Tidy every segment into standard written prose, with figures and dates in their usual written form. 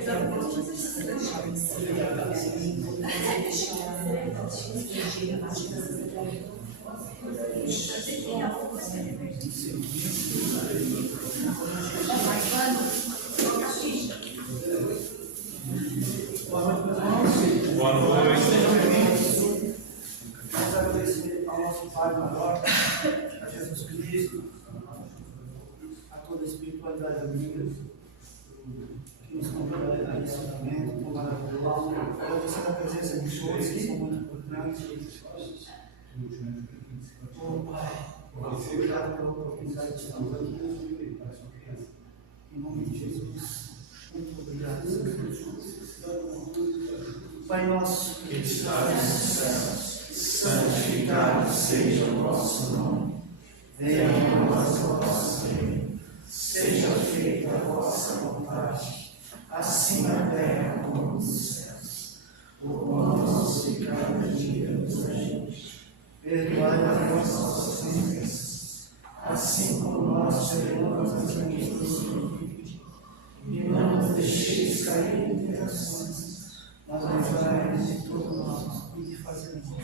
Boa noite. Nós agradecemos ao nosso Pai maior, a Jesus Cristo, a toda a espiritualidade amiga, que nos convida a esse momento tão maravilhoso. Agradecer a presença de todos que são muito importantes. Oh, Pai, obrigado pela oportunidade de estarmos aqui. Em nome de Jesus, muito obrigado, Senhor. Pai nosso que estás nos céus, santificado seja o vosso nome. Venha a nós o vosso reino. Seja feita a vossa vontade, assim na terra como nos céus. O pão nosso de cada dia nos dai hoje. Perdoai as nossas ofensas, assim como nós perdoamos as amigos que e não nos deixeis cair em tentações, mas livrai-nos de todo mal e de fazer mal.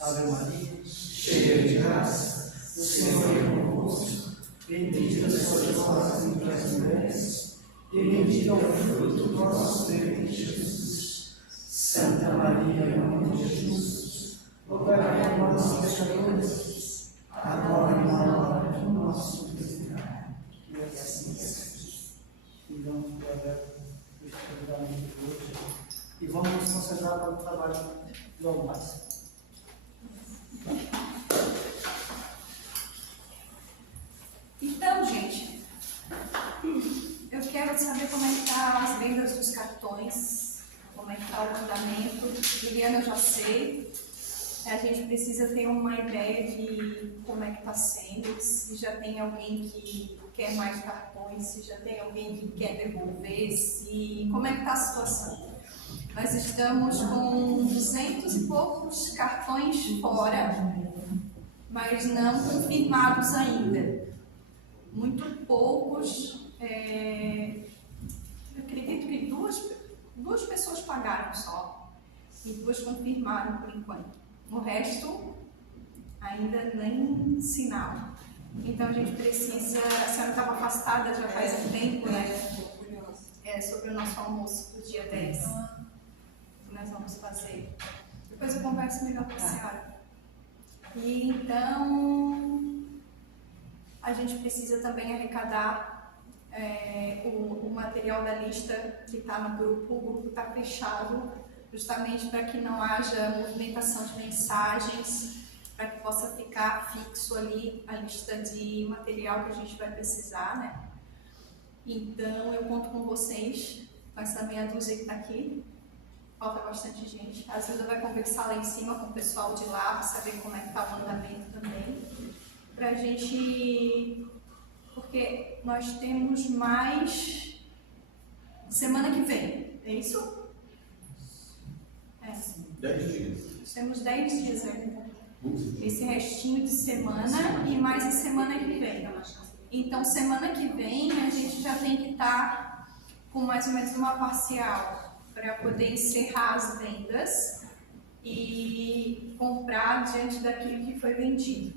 Ave Maria, cheia de graça, o Senhor é convosco. Bendita sois vós entre as mulheres, e bendito é o fruto do vosso ventre, Jesus. Santa Maria, Mãe de Jesus, rogai por nós, pecadores, agora e na hora do nosso desencarne. E assim seja. E vamos para o programa de hoje e vamos nos concentrar para o trabalho do almoço. Então, gente, eu quero saber como é que tá as vendas dos cartões, como é que está o andamento. Juliana, eu já sei. A gente precisa ter uma ideia de como é que está sendo, se já tem alguém que quer mais cartões, se já tem alguém que quer devolver, se como é que está a situação. Nós estamos com 200 e poucos cartões fora, mas não confirmados ainda. Muito poucos, eu acredito que duas pessoas pagaram só, e 2 confirmaram por enquanto. O resto, ainda nem sinal. Então a gente precisa, a senhora estava afastada já faz um tempo, né? Sobre o nosso almoço do dia 10. Que nós vamos fazer. Depois eu converso melhor com a senhora. E então, a gente precisa também arrecadar o material da lista que está no grupo. O grupo está fechado, justamente para que não haja movimentação de mensagens, para que possa ficar fixo ali a lista de material que a gente vai precisar, né? Então, eu conto com vocês, com essa meia dúzia que está aqui. Falta bastante gente. A Zilda vai conversar lá em cima com o pessoal de lá, para saber como é que está o andamento também. Para a gente... Porque nós temos mais... Semana que vem, é isso? 10 dias. Temos 10 dias ainda. Esse restinho de semana e mais a semana que vem. Então, semana que vem a gente já tem que estar com mais ou menos uma parcial para poder encerrar as vendas e comprar diante daquilo que foi vendido.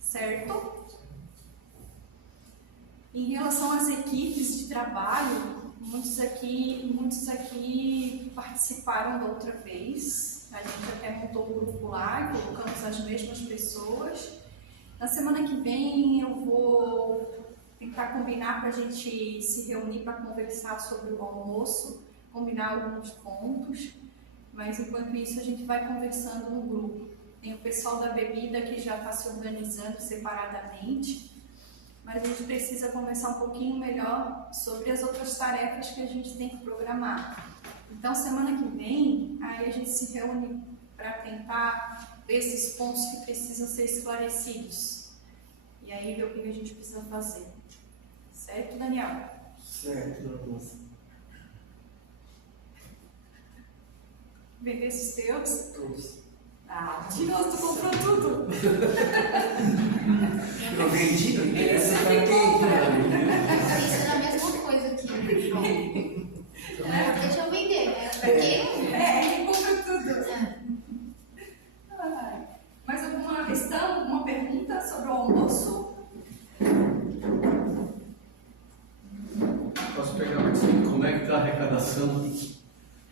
Certo? Em relação às equipes de trabalho, muitos aqui participaram da outra vez. A gente até montou um grupo lá, colocamos as mesmas pessoas. Na semana que vem eu vou tentar combinar para a gente se reunir para conversar sobre o almoço, combinar alguns pontos, mas enquanto isso a gente vai conversando no grupo. Tem o pessoal da bebida que já está se organizando separadamente, mas a gente precisa conversar um pouquinho melhor sobre as outras tarefas que a gente tem que programar. Então, semana que vem, aí a gente se reúne para tentar ver esses pontos que precisam ser esclarecidos. E aí ver o que a gente precisa fazer. Certo, Daniel? Certo, doutor. Vender esses teus? Todos. Ah, de novo, tu comprou tudo. Eu vendi, Esse essa aqui tá quente, compra. né? Pensando a mesma coisa aqui. como é que está a arrecadação?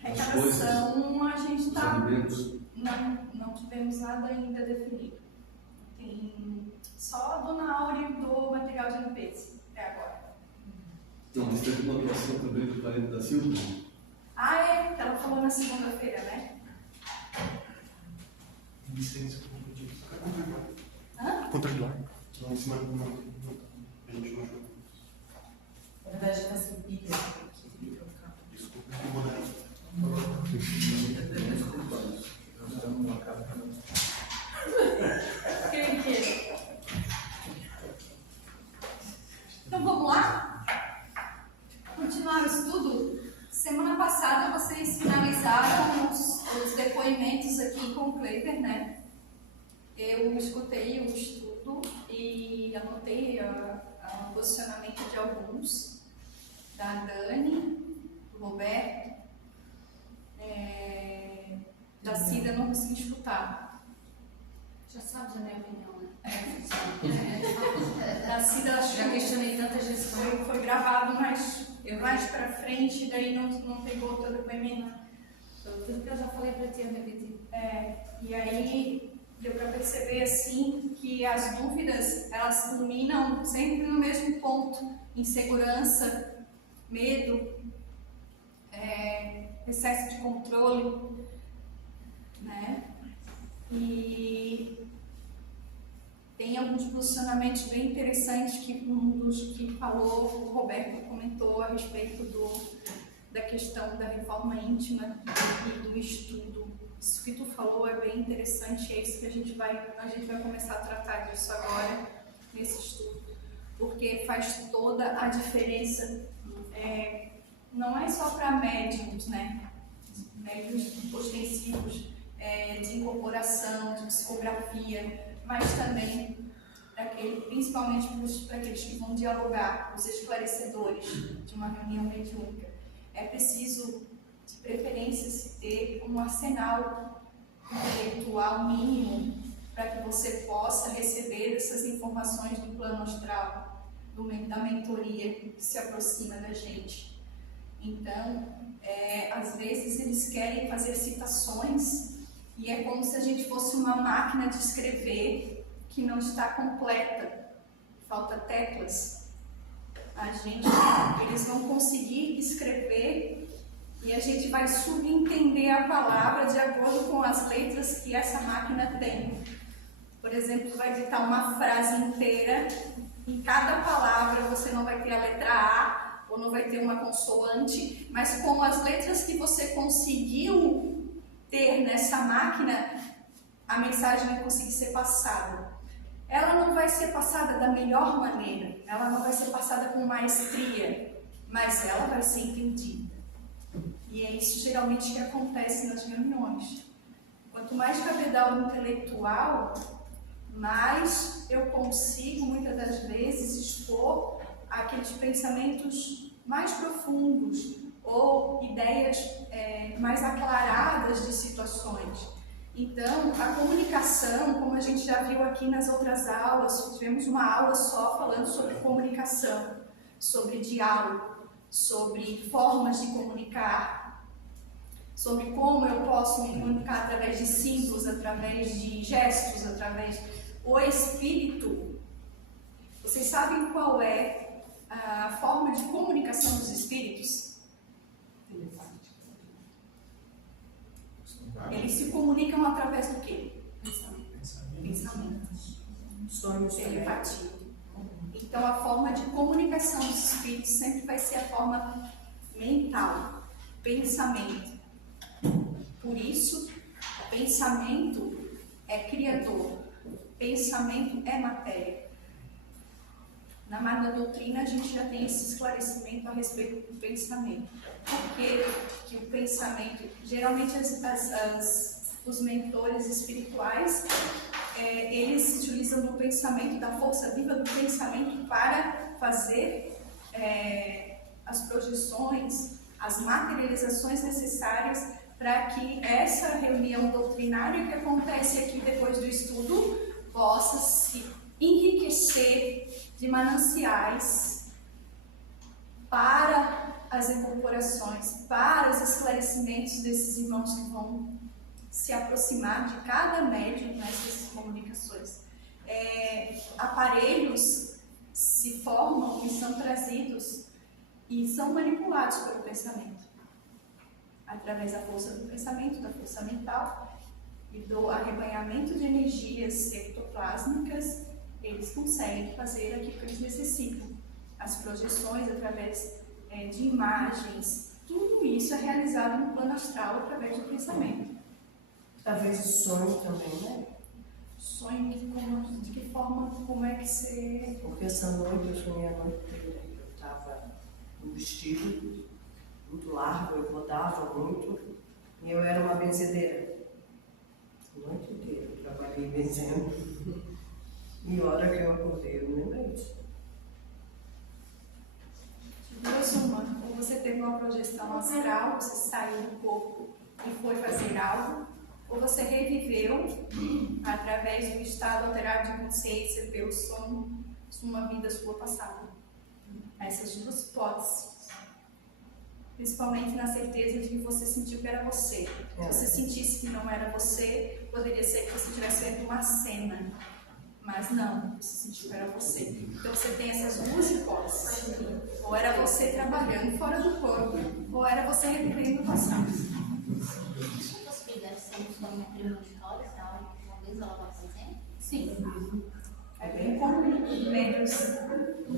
Arrecadação, a gente Os está. alimentos? Não tivemos nada ainda definido. Tem só a dona Áurea do material de limpeza até agora. Não, mas teve uma doação também do parente da Silva. Ah, é? Ela falou na segunda-feira, né? Licença para o pedido. Hã? Contraditório. Não, em cima não. A gente não achou. Na verdade, está sem pica. Desculpa, eu vou dar. Quem que é? Então vamos lá? Continuar o estudo? Semana passada vocês finalizaram os depoimentos aqui com o Kleber, né? Eu escutei o estudo e anotei o posicionamento de alguns, da Dani, do Roberto, da Cida, não consegui escutar. Já sabes a minha opinião, né? Da Cida, acho Já questionei tantas vezes. foi gravado mais pra frente, daí não pegou todo o depoimento. Tudo que eu já falei para ti, eu repeti. E aí deu para perceber assim que as dúvidas elas culminam sempre no mesmo ponto: insegurança, medo, excesso de controle, né? E tem alguns posicionamentos bem interessantes que um dos que falou, o Roberto comentou a respeito da questão da reforma íntima e do estudo. Isso que tu falou é bem interessante, é isso que a gente vai começar a tratar disso agora, nesse estudo, porque faz toda a diferença, não é só para médiums, né? Médiums ostensivos, de incorporação, de psicografia, mas também principalmente para aqueles que vão dialogar, os esclarecedores de uma reunião mediúnica. É preciso, de preferência, se ter um arsenal intelectual mínimo para que você possa receber essas informações do plano astral, da mentoria que se aproxima da gente. Então, às vezes eles querem fazer citações e é como se a gente fosse uma máquina de escrever que não está completa, falta teclas. Eles vão conseguir escrever e a gente vai subentender a palavra de acordo com as letras que essa máquina tem. Por exemplo, vai ditar uma frase inteira, em cada palavra você não vai ter a letra A ou não vai ter uma consoante, mas com as letras que você conseguiu ter nessa máquina, a mensagem vai conseguir ser passada. Ela não vai ser passada da melhor maneira, ela não vai ser passada com maestria, mas ela vai ser entendida. E é isso geralmente que acontece nas reuniões. Quanto mais cabedal intelectual, mais eu consigo, muitas das vezes, expor aqueles pensamentos mais profundos ou ideias mais aclaradas de situações. Então, a comunicação, como a gente já viu aqui nas outras aulas, tivemos uma aula só falando sobre comunicação, sobre diálogo, sobre formas de comunicar, sobre como eu posso me comunicar através de símbolos, através de gestos, através... O espírito, vocês sabem qual é a forma de comunicação dos espíritos? Eles se comunicam através do quê? Pensamento. Sonhos, Telepatia. Então, a forma de comunicação dos espíritos sempre vai ser a forma mental, pensamento. Por isso, o pensamento é criador, pensamento é matéria. Na Magna Doutrina, a gente já tem esse esclarecimento a respeito do pensamento. Por que o pensamento, geralmente os mentores espirituais, eles utilizam do pensamento, da força viva do pensamento para fazer as projeções, as materializações necessárias para que essa reunião doutrinária que acontece aqui depois do estudo possa se enriquecer de mananciais para a as incorporações, para os esclarecimentos desses irmãos que vão se aproximar de cada médium nessas comunicações. Aparelhos se formam e são trazidos e são manipulados pelo pensamento, através da força do pensamento, da força mental e do arrebanhamento de energias ectoplásmicas. Eles conseguem fazer aquilo que eles necessitam. As projeções através de imagens, tudo isso é realizado no plano astral através do pensamento. Talvez o sonho também, né? Sonho de que forma, como é que você... Porque essa noite eu sonhei a noite inteira. Eu estava num vestido muito largo, eu rodava muito e eu era uma benzedeira. A noite inteira eu trabalhei benzendo. E a hora que eu acordei, eu me lembrei disso. Duas uma, ou você teve uma projeção astral, você saiu do corpo e foi fazer algo, ou você reviveu através do estado alterado de consciência pelo sonho, uma vida sua passada. Essas duas hipóteses. Principalmente na certeza de que você sentiu que era você. Se você sentisse que não era você, poderia ser que você estivesse vendo uma cena. Mas não, você sentiu que era você. Então você tem essas duas hipóteses. Ou era você trabalhando fora do corpo, ou era você revivendo o passado. Existe a possibilidade de ser um sonho premonitório, se ela uma vez ela vai fazer? Sim. É bem comum ver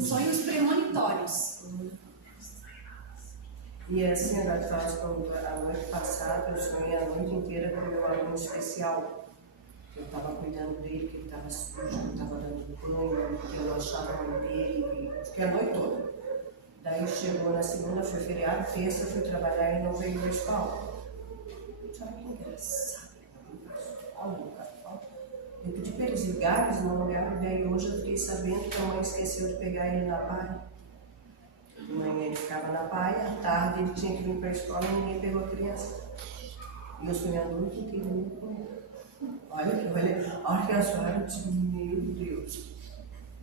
sonhos premonitórios. E assim, ela faz quando a noite passada eu sonhei a noite inteira com o meu aluno especial. Eu estava cuidando dele, que ele estava sujo, que eu estava dando banho, que eu não achava o nome dele, fiquei a noite toda. Daí chegou na segunda, foi feriado, terça, fui trabalhar e não veio para a escola. Sabe que engraçado? Eu pedi para eles ligarem, eles não ligaram, daí hoje eu fiquei sabendo que a mãe esqueceu de pegar ele na paia. De manhã ele ficava na paia, à tarde ele tinha que vir para a escola e ninguém pegou a criança. E eu sonhei a noite inteira com ele. Olha, a hora que a senhora disse, meu Deus.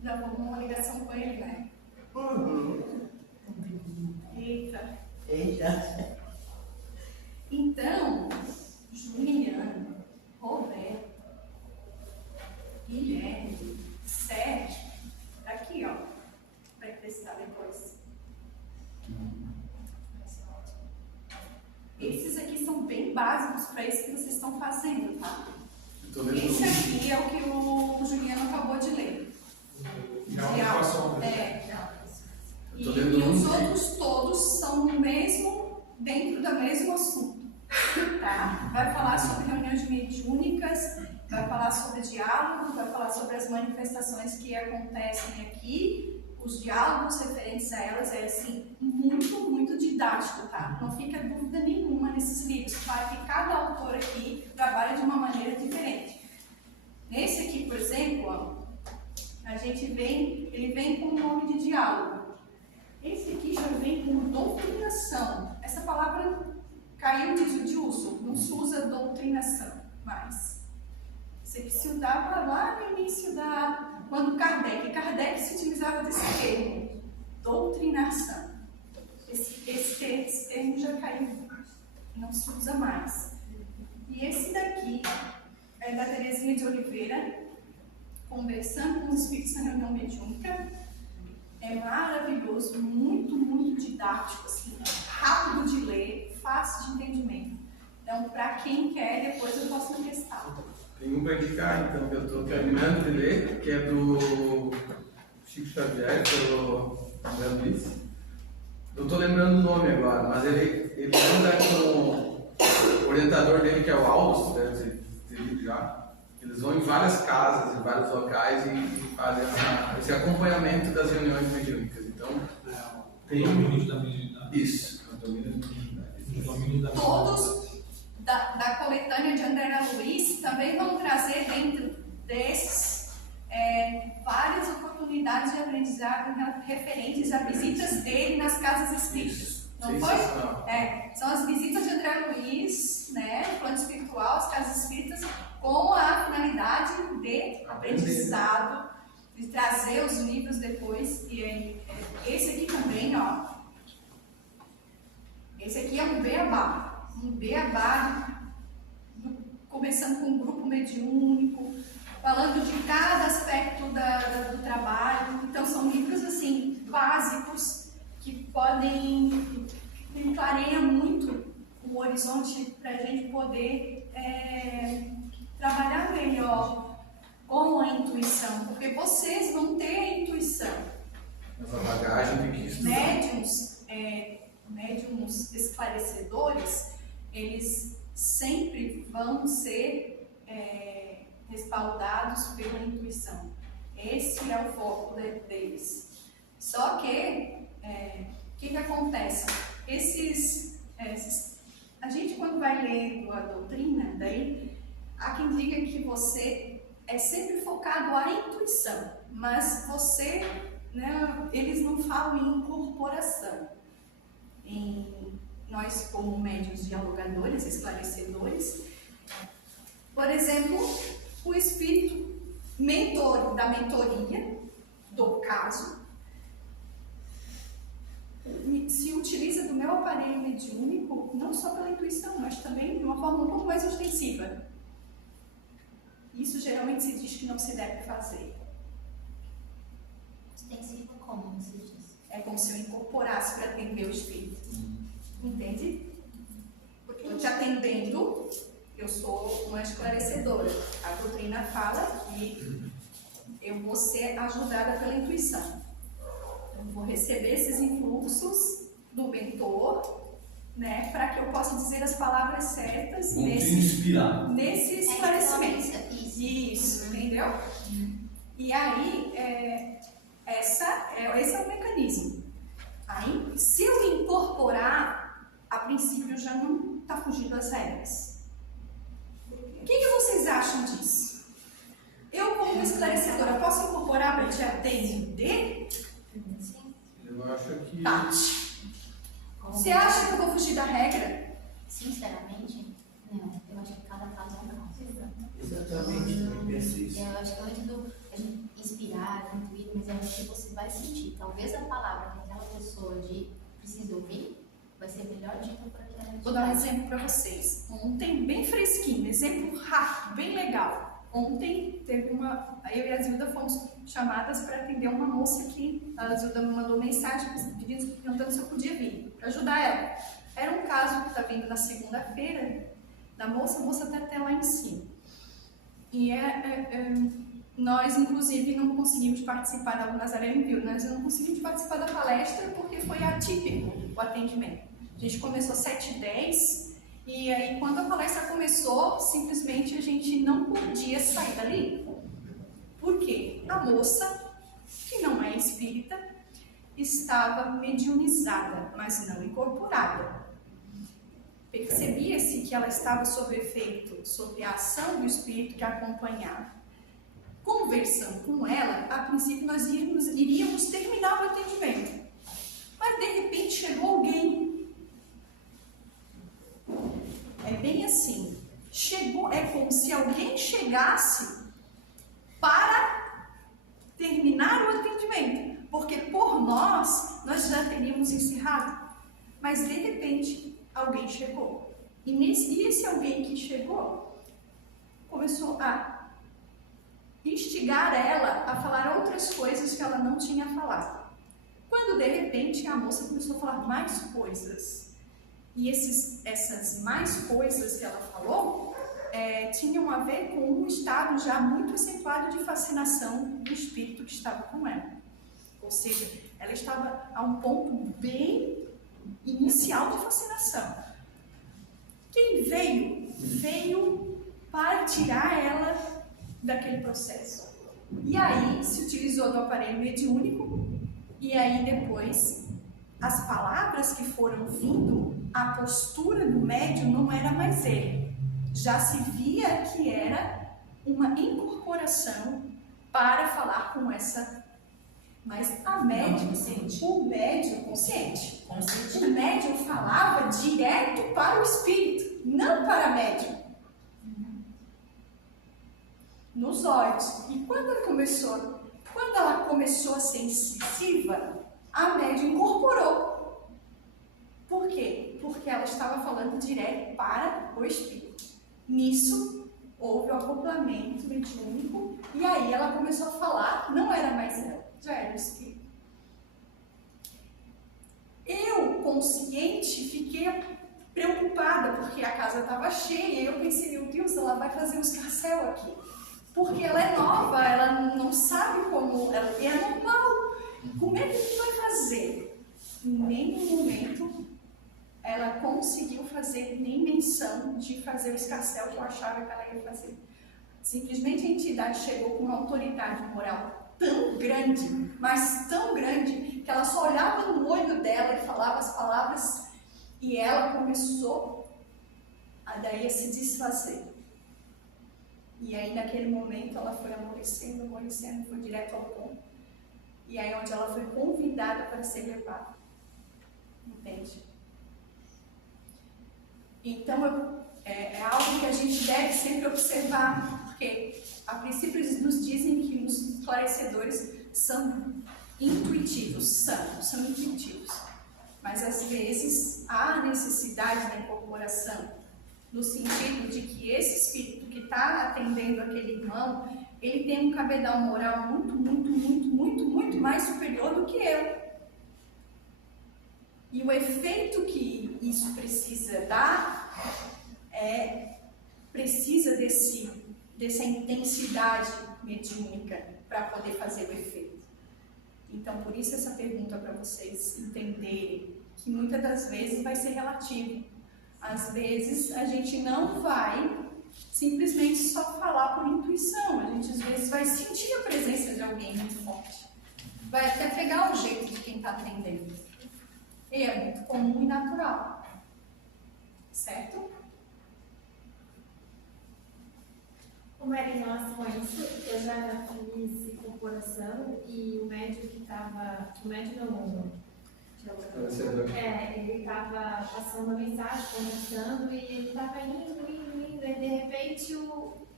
Já formou uma ligação com ele, né? Eita. Eita. Então, Juliana, Roberto, Guilherme, Sérgio, tá aqui, ó, vai testar depois. Esses aqui são bem básicos para isso que vocês estão fazendo, tá? Esse aqui é o que o Juliano acabou de ler. E os outros todos são no mesmo, dentro do mesmo assunto. Tá? Vai falar sobre reuniões mediúnicas, vai falar sobre diálogo, vai falar sobre as manifestações que acontecem aqui, os diálogos referentes a elas, é assim, muito, muito didático, tá? Não fica dúvida nenhuma nesses livros. Claro que cada autor aqui trabalha de uma maneira diferente. Nesse aqui, por exemplo, ó, ele vem com o nome de diálogo. Esse aqui já vem com doutrinação. Essa palavra caiu de uso, não se usa doutrinação mais. Esse aqui se usava lá no início quando Kardec se utilizava desse termo, doutrinação. Esse termo já caiu, não se usa mais. E esse daqui é da Terezinha de Oliveira, Conversando com os Espíritos na Reunião Mediúnica. É maravilhoso, muito, muito didático, assim, rápido de ler, fácil de entendimento. Então, para quem quer, depois eu posso testar. Tem um para indicar, então, que eu estou terminando de ler, que é do Chico Xavier, pelo André Luiz. Eu estou lembrando o nome agora, mas ele anda com o orientador dele, que é o Aldo, deve ter lido já. Eles vão em várias casas, em vários locais e fazem esse acompanhamento das reuniões mediúnicas. Então, tem domínio da mediunidade. Isso, domínio da Todos da coletânea de André Luiz também vão trazer dentro desses várias oportunidades de aprendizado referentes a visitas dele nas casas espíritas. Não foi? São as visitas de André Luiz, né, o plano espiritual, as casas espíritas, com a finalidade de aprendizado, de trazer os livros depois. E esse aqui também, ó, um beabá, começando com um grupo mediúnico, falando de cada aspecto do trabalho. Então, são livros, assim, básicos, que que clareiam muito o horizonte para a gente poder trabalhar melhor com a intuição, porque vocês vão ter a intuição. Essa bagagem tem que estudar. Médiums esclarecedores, eles sempre vão ser respaldados pela intuição. Esse é o foco deles. Só que, o que acontece? A gente, quando vai lendo a doutrina, daí, há quem diga que você é sempre focado à intuição, mas você, né, eles não falam em incorporação. Nós, como médiuns dialogadores, esclarecedores, por exemplo, o espírito mentor da mentoria, do caso, se utiliza do meu aparelho mediúnico, não só pela intuição, mas também de uma forma um pouco mais ostensiva. Isso geralmente se diz que não se deve fazer. Ostensiva como se diz? É como se eu incorporasse para atender o espírito. Entende? Porque eu te atendendo, eu sou uma esclarecedora. A doutrina fala que eu vou ser ajudada pela intuição. Eu vou receber esses influxos do mentor, né, para que eu possa dizer as palavras certas nesse esclarecimento. Isso, entendeu? E aí, esse é o mecanismo. Aí, se eu me incorporar, a princípio já não está fugindo das regras. O que vocês acham disso? Eu, como esclarecedora, posso incorporar para te atender? Sim. Eu acho que... Tati, você acha que eu vou fugir da regra? Sinceramente, não. Eu acho que cada caso é um caso. Exatamente, eu penso isso. Eu acho que é muito a gente inspirar, intuir, mas eu acho que você vai sentir. Talvez a palavra que aquela pessoa precisa ouvir vai ser melhor dita para aquela entidade. Vou dar um exemplo para vocês. Ontem, bem fresquinho, exemplo rápido, bem legal. Ontem teve eu e a Zilda fomos chamadas para atender uma moça que a Zilda me mandou mensagem perguntando se eu podia vir para ajudar ela. Era um caso que está vindo na segunda-feira da moça, a moça está até lá em cima. E nós, inclusive, não conseguimos participar da Nazaré Envio, nós não conseguimos participar da palestra porque foi atípico o atendimento. A gente começou às 7h10 e aí, quando a palestra começou, simplesmente a gente não podia sair dali. Por quê? A moça, que não é espírita, estava mediunizada, mas não incorporada. Percebia-se que ela estava sob efeito, sob a ação do espírito que a acompanhava. Conversando com ela, a princípio nós iríamos terminar o atendimento. Mas de repente chegou alguém. É bem assim. É como se alguém chegasse para terminar o atendimento. Porque por nós já teríamos encerrado. Mas de repente alguém chegou. E esse alguém que chegou começou a instigar ela a falar outras coisas que ela não tinha falado. Quando de repente a moça começou a falar mais coisas. E essas mais coisas que ela falou tinham a ver com um estado já muito acentuado de fascinação do espírito que estava com ela. Ou seja, ela estava a um ponto bem inicial de fascinação. Quem veio para tirar ela daquele processo. E aí se utilizou do aparelho mediúnico, e aí depois as palavras que foram vindo, a postura do médium não era mais ele. Já se via que era uma incorporação para falar com essa. Mas a médium, o médium consciente. O médium falava direto para o espírito, não para a médium. Nos olhos. E quando ela começou a ser incisiva, a médium incorporou. Por quê? Porque ela estava falando direto para o espírito. Nisso, houve o acoplamento mediúnico, e aí ela começou a falar, não era mais ela, já era o espírito. Eu, consciente, fiquei preocupada, porque a casa estava cheia, e eu pensei, meu Deus, ela vai fazer um escarcéu aqui. Porque ela é nova, ela não sabe como, é normal. Como é que vai fazer? Em nenhum momento ela conseguiu fazer nem menção de fazer o escarcéu que eu achava que ela ia fazer. Simplesmente a entidade chegou com uma autoridade moral tão grande, mas tão grande, que ela só olhava no olho dela e falava as palavras, e ela começou daí a se desfazer. E aí naquele momento ela foi amolecendo, foi direto ao ponto. E aí onde ela foi convidada para ser levada. Entende? Então é algo que a gente deve sempre observar, porque a princípio eles nos dizem que os esclarecedores são intuitivos, são intuitivos. Mas às vezes há necessidade da incorporação, no sentido de que esse espírito que está atendendo aquele irmão, ele tem um cabedal moral muito mais superior do que eu. E o efeito que isso precisa dar precisa dessa intensidade mediúnica para poder fazer o efeito. Então, por isso essa pergunta para vocês entenderem que muitas das vezes vai ser relativo. Às vezes a gente não vai simplesmente só falar por intuição, a gente às vezes vai sentir a presença de alguém muito forte, vai até pegar o jeito de quem está atendendo, e é muito comum e natural, certo? Como era em relação a isso, eu já fiz incorporação e o médium que estava, o médium não, ele estava passando a mensagem, conversando, e ele estava indo, e de repente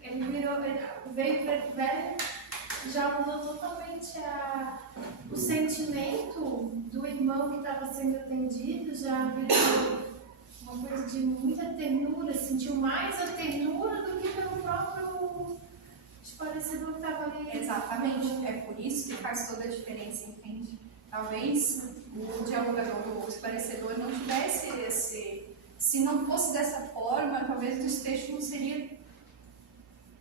ele veio para o velho, já mudou totalmente o sentimento do irmão que estava sendo atendido, já virou uma coisa de muita ternura, sentiu mais a ternura do que pelo próprio esclarecedor que estava ali. Exatamente, é por isso que faz toda a diferença, entende? Talvez o dialogador, o esclarecedor não tivesse se não fosse dessa forma, talvez o desfecho não seria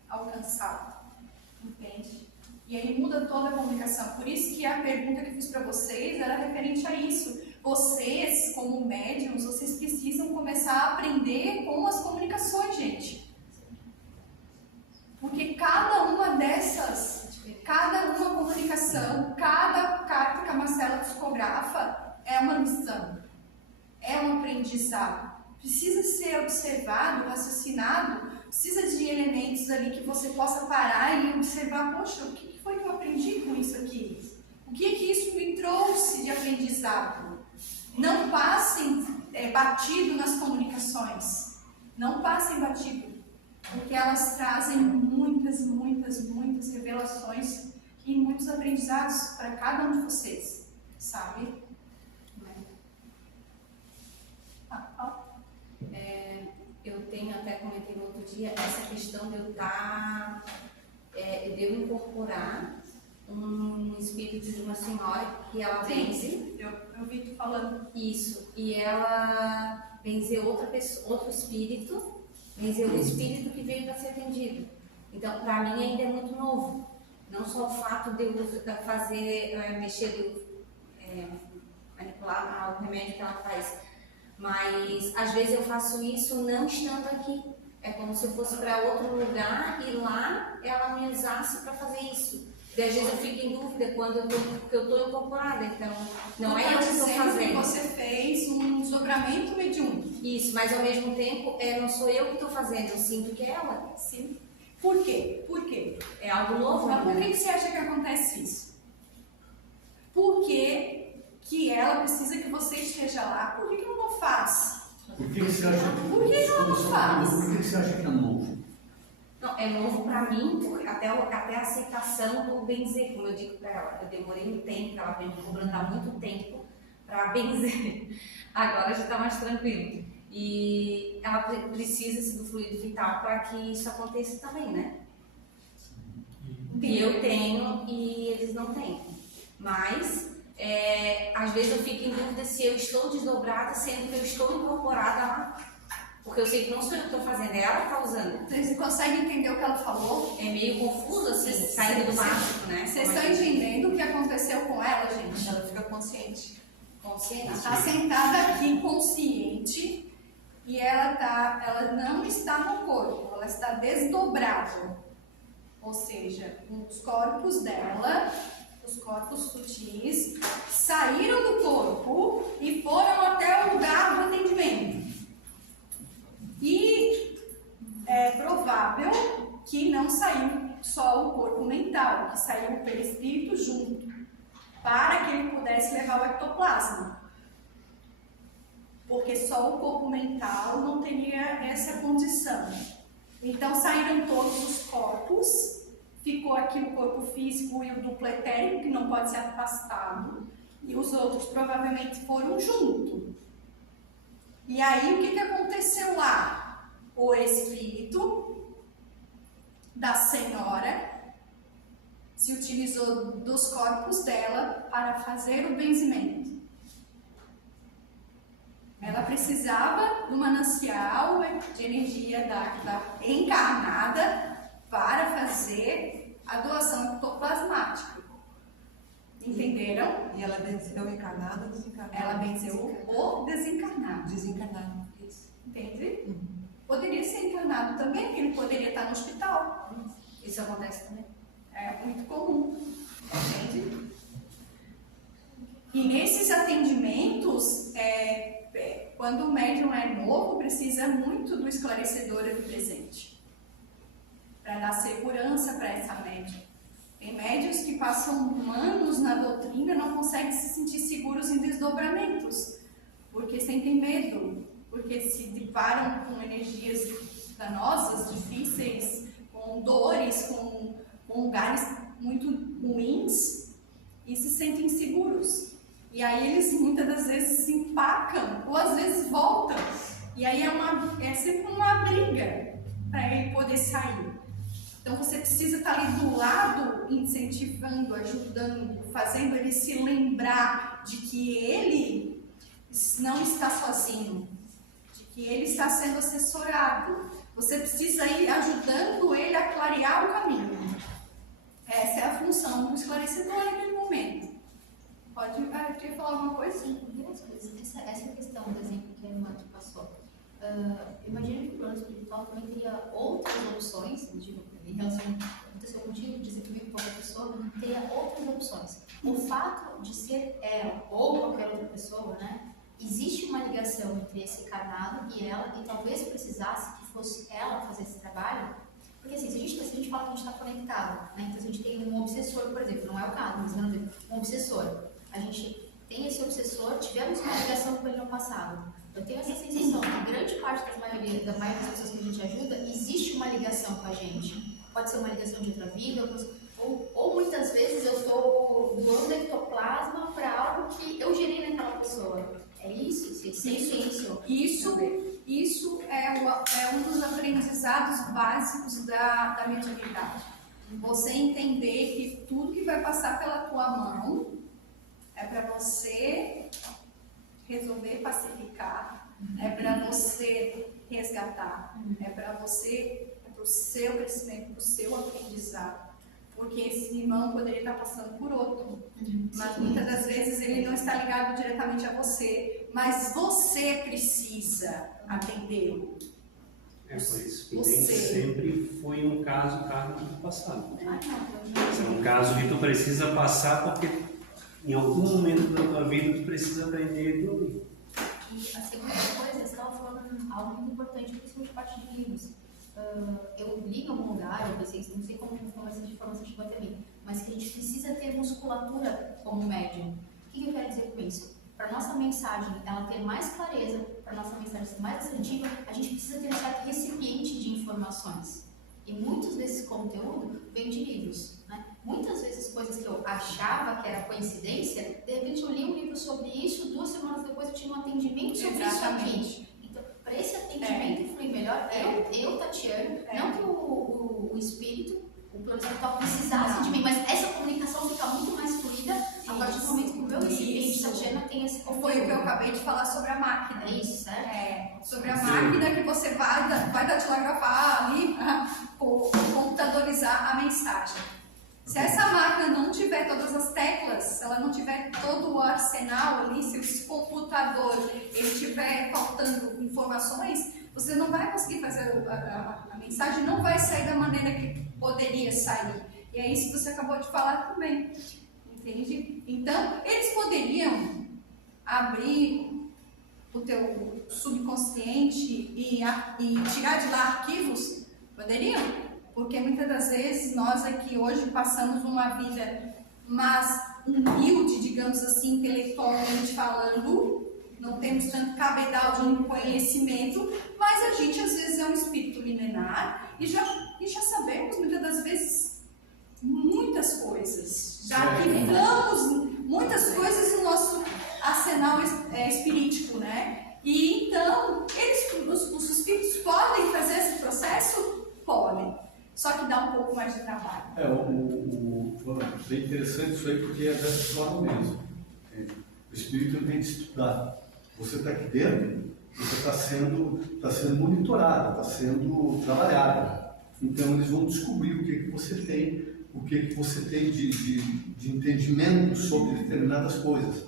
alcançado, entende? E aí muda toda a comunicação. Por isso que a pergunta que eu fiz para vocês era referente a isso. Vocês, como médiums, vocês precisam começar a aprender com as comunicações, gente. Porque cada uma comunicação, cada carta que a Marcela psicografa é uma lição, é um aprendizado. Precisa ser observado, raciocinado, precisa de elementos ali que você possa parar e observar, poxa, o que foi que eu aprendi com isso aqui? O que isso me trouxe de aprendizado? Não passem batido nas comunicações, não passem batido, porque elas trazem muitas revelações e muitos aprendizados para cada um de vocês, sabe? Eu tenho até comentei no outro dia essa questão de eu incorporar um espírito de uma senhora que ela benze. Eu vi tu falando. Isso, e ela benzeu outro espírito, benzeu o espírito que veio para ser atendido. Então, para mim ainda é muito novo. Não só o fato de eu manipular o remédio que ela faz, mas às vezes eu faço isso não estando aqui. É como se eu fosse para outro lugar e lá ela me usasse para fazer isso. E às vezes eu fico em dúvida quando eu estou incorporada, então não é eu que estou fazendo. Você fez um desdobramento mediúnico. Isso, mas ao mesmo tempo não sou eu que estou fazendo, eu sinto que é ela. Sim. Por quê? Por quê? É algo novo. Mas por que você acha que acontece isso? Por que ela precisa que você esteja lá? Por que ela não faz? Por que você acha que... Por que ela não faz? Por que você acha que é novo? Não, é novo para mim, até a aceitação do benzer, como eu digo para ela. Eu demorei um tempo, ela vem me cobrando há muito tempo, para benzer. Agora já está mais tranquilo. E ela precisa do fluido vital para que isso aconteça também, né? E eu tenho e eles não têm. Mas, às vezes eu fico em dúvida se eu estou desdobrada, sendo que eu estou incorporada lá. Porque eu sei que não sou eu que estou fazendo, é ela que está usando. Vocês conseguem entender o que ela falou? É meio confuso, assim, saindo do básico, né? Vocês estão entendendo o que aconteceu com ela, gente? Ela fica consciente. Consciente. Ela está sentada aqui consciente e ela não está no corpo, ela está desdobrada. Ou seja, os corpos dela, os corpos sutis, saíram do corpo e foram até o lugar do atendimento. E é provável que não saiu só o corpo mental, que saiu o perispírito junto, para que ele pudesse levar o ectoplasma. Porque só o corpo mental não teria essa condição. Então saíram todos os corpos, ficou aqui o corpo físico e o duplo etérico, que não pode ser afastado, e os outros provavelmente foram junto. E aí o que aconteceu lá? O espírito da senhora se utilizou dos corpos dela para fazer o benzimento. Ela precisava do manancial de energia da encarnada para fazer a doação ectoplasmática. Entenderam? E ela venceu o encarnado ou desencarnado? Ela venceu o desencarnado. Desencarnado. Isso. Entende? Poderia ser encarnado também, porque ele poderia estar no hospital. Isso acontece também. É muito comum. Entende? E nesses atendimentos, quando o médium é novo, precisa muito do esclarecedor ali presente, para dar segurança para essa médium. Tem médiuns que passam anos na doutrina e não conseguem se sentir seguros em desdobramentos, porque sentem medo, porque se deparam com energias danosas, difíceis, com dores, com lugares muito ruins e se sentem inseguros. E aí eles muitas das vezes se empacam ou às vezes voltam. E aí é sempre uma briga para ele poder sair. Então você precisa estar ali do lado, incentivando, ajudando, fazendo ele se lembrar de que ele não está sozinho, de que ele está sendo assessorado. Você precisa ir ajudando ele a clarear o caminho. Essa é a função do esclarecedor naquele momento. Pode queria falar alguma coisa? Sim, duas coisas. Essa questão do exemplo que a irmã passou. Imagino que o plano espiritual também teria outras opções, digo, em relação a aconteceu contigo, dizer comigo com qualquer pessoa, teria outras opções. O fato de ser ela ou qualquer outra pessoa, né, existe uma ligação entre esse encarnado e ela, e talvez precisasse que fosse ela fazer esse trabalho, porque assim, se a gente fala que a gente está conectado, né, então se a gente tem um obsessor, por exemplo, não é o caso, mas vamos dizer, um obsessor, a gente tem esse obsessor, tivemos uma ligação com ele no passado. Eu tenho essa sensação que grande parte da maioria das pessoas que a gente ajuda, existe uma ligação com a gente. Pode ser uma ligação de outra vida, ou muitas vezes eu estou doando ectoplasma para algo que eu gerei naquela pessoa. É isso? Isso é um dos aprendizados básicos da mediunidade. Você entender que tudo que vai passar pela tua mão é para você resolver pacificar, é para você resgatar, é para você, para o seu crescimento, para o seu aprendizado. Porque esse irmão poderia estar passando por outro, mas muitas das vezes ele não está ligado diretamente a você, mas você precisa atendê-lo. É por isso que Você. nem sempre foi um caso kármico do passado. não. É um caso que tu precisa passar porque em algum momento da tua vida tu precisa aprender a evoluir. E a segunda coisa, você estava falando algo muito importante, principalmente parte de livros. Eu li em algum lugar, eu pensei, não sei como essa informação chegou até mim, mas que a gente precisa ter musculatura como médium. O que eu quero dizer com isso? Para nossa mensagem ela ter mais clareza, para nossa mensagem ser mais assertiva, a gente precisa ter um certo recipiente de informações. E muitos desses conteúdos vêm de livros, né? muitas vezes coisas que eu achava que era coincidência, de repente eu li um livro sobre isso, 2 semanas depois eu tinha um atendimento sobre isso aqui. Então, para esse atendimento fluir melhor, eu Tatiane, não que o espírito, o plano espiritual precisasse de mim, mas essa comunicação fica muito mais fluida a partir do momento que o meu recipiente, Tatiana, tem esse conteúdo. Foi o que eu acabei de falar sobre a máquina. É isso, certo? Sobre a máquina que você vai datilografar ali, computadorizar a mensagem. Se essa máquina não tiver todas as teclas, se ela não tiver todo o arsenal ali, se esse computador ele estiver faltando informações, você não vai conseguir fazer a mensagem, não vai sair da maneira que poderia sair. E é isso que você acabou de falar também, entende? Então, eles poderiam abrir o teu subconsciente e tirar de lá arquivos? Poderiam? Porque muitas das vezes nós aqui hoje passamos uma vida mais humilde, digamos assim, intelectualmente falando, não temos tanto cabedal de conhecimento, mas a gente às vezes é um espírito milenar e já sabemos muitas das vezes muitas coisas, já arquivamos muitas coisas no nosso arsenal espirítico, né? E então, os espíritos podem fazer esse processo? Podem. Só que dá um pouco mais de trabalho. Bem interessante isso aí, porque é dessa forma mesmo. O espírito tem de estudar. Você está aqui dentro, você está sendo monitorado, está sendo trabalhado. Então eles vão descobrir o que você tem, o que você tem de entendimento sobre determinadas coisas.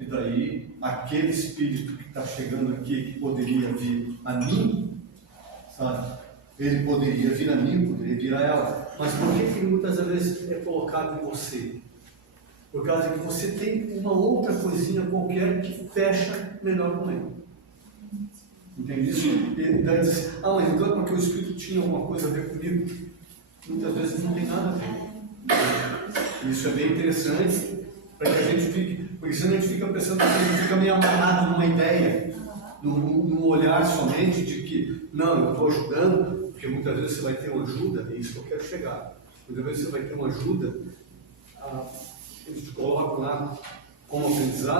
E daí, aquele espírito que está chegando aqui, que poderia vir a mim, sabe? Ele poderia vir a mim, poderia vir a ela. Mas por que muitas vezes é colocado em você? Por causa que você tem uma outra coisinha qualquer que fecha melhor com ele. Entende isso? E daí diz assim, mas então é porque o espírito tinha alguma coisa a ver comigo. Muitas vezes não tem nada a ver. Isso é bem interessante para que a gente fique, porque senão a gente fica pensando que a gente fica meio amarrado numa ideia, num olhar somente de que, não, eu estou ajudando, porque muitas vezes você vai ter uma ajuda, é isso que eu quero chegar. Muitas vezes você vai ter uma ajuda, eles te colocam lá como aprendizado,